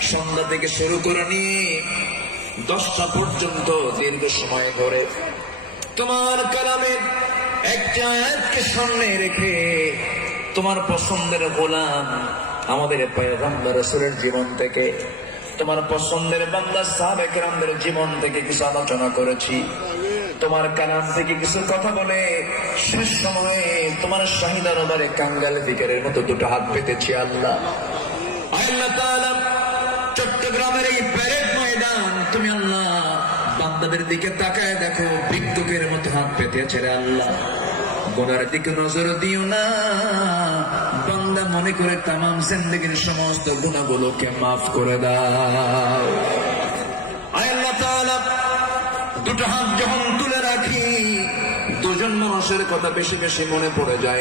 সন্ধ্যা থেকে শুরু করে নি দশটা পর্যন্ত দীর্ঘ সময় ধরে তোমার কালামের একটা আয়াতকে সামনে রেখে তোমার পছন্দের গোলাম আমাদের পয়গম্বর রাসূলের জীবন থেকে, তোমার পছন্দের বাংলা সাবেক রামদের জীবন থেকে কিছু আলোচনা করেছি। তোমার কালাম থেকে কিছু কথা বলে শেষ সময়ে তোমার শাহিদার ওবারে কাঙ্গাল দিকের মতো দুটো হাত পেতেছি আল্লাহ। চট্টগ্রামের এই প্যারেড ময়দান, তুমি আল্লাহ বান্দাদের দিকে তাকায় দেখো বিদ্যুকের মতো হাত পেতেছে রে আল্লাহ। গোনার দিকে নজর দিও না। বান্দা মনে করে তামাম জিন্দগির সমস্ত গুণাগুলোকে মাফ করে দাও। আল্লাহ দুটো হাত যখন দুজন মানুষের কথা বেশি বেশি মনে পড়ে যায়।